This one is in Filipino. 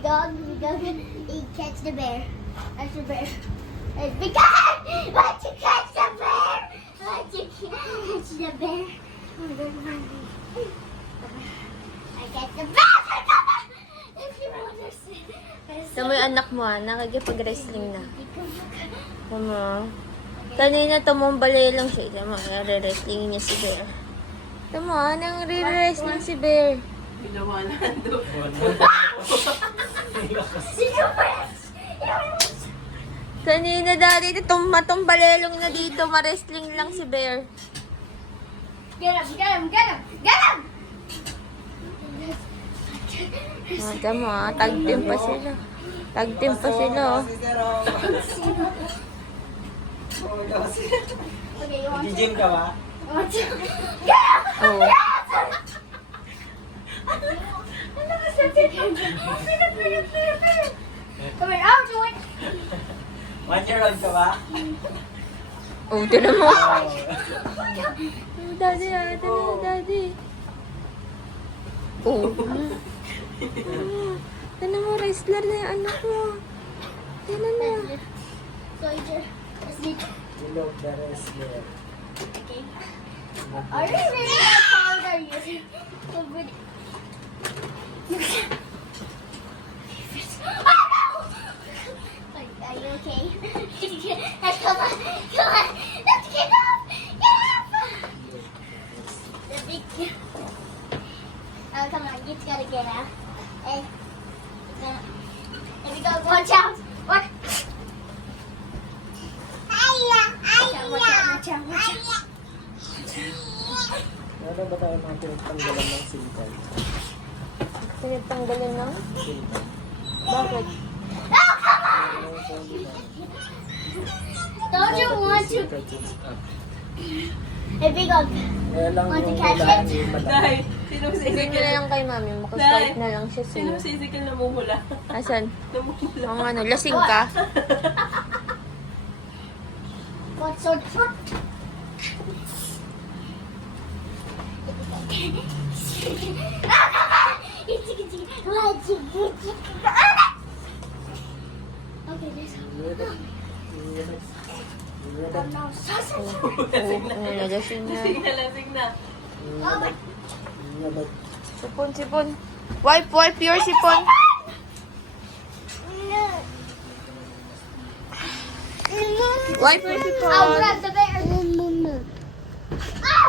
He catch the bear. Catch the bear. It's because let you catch the bear. Let you catch the bear. I catch the bear. If you understand. Sa mo yung anak mo, nakikipag-wrestling na. Tama. Kanina tumumbalay lang siya. Tama, nare-wrestling niya si Bear. Tama, nang re-wrestling si Bear. Ginawa na doon. Kanina dati, matumbalelong na dito, ma-wrestling lang si Bear. Get him, get him, get him, get him! Tama, tag-team pa sila. Tag-team pa sila, oh. Okay, you want to? Gym ka ba? You want to? Get him! Oh. Come here, I'll do it. 1-year-old ka ba? Oh, tinan mo. Oh. Daddy, ito na, daddy. Oh. Tinan mo, wrestler na yung anak mo. Tinan mo. Soldier, let's do it. You look the wrestler. Okay. Are you ready? How proud are you? So good. Oh no! Are you okay? Come on, come on. Let's get up. Get up. The big. Oh, come on, you gotta get out. Hey. There we go. Watch out. Watch. Watch out, watch out, watch out. Ano ba tayo mga pinagtanggalan ng SIM card? Pinagtanggalin ng? SIM card. Bakit? Oh, come on! Don't you want to? Hey, big dog. Kaya lang Want to yung catch kailangan it? yung madami. Dahil, sinong Bigyan sisikil nyo na lang kay mami. Makaswipe na lang siya sa'yo. Sinong sisikil na mumula? Asan? Namumula. Ang ano, lasing ka? What sort of fruit? Okay, there's no sausage. Ano, lasing na. Lasing na, lasing na. Oh, but Sipon, sipon. Wipe your sipon. Wipe your I'll sipon. grab the bear. Ow!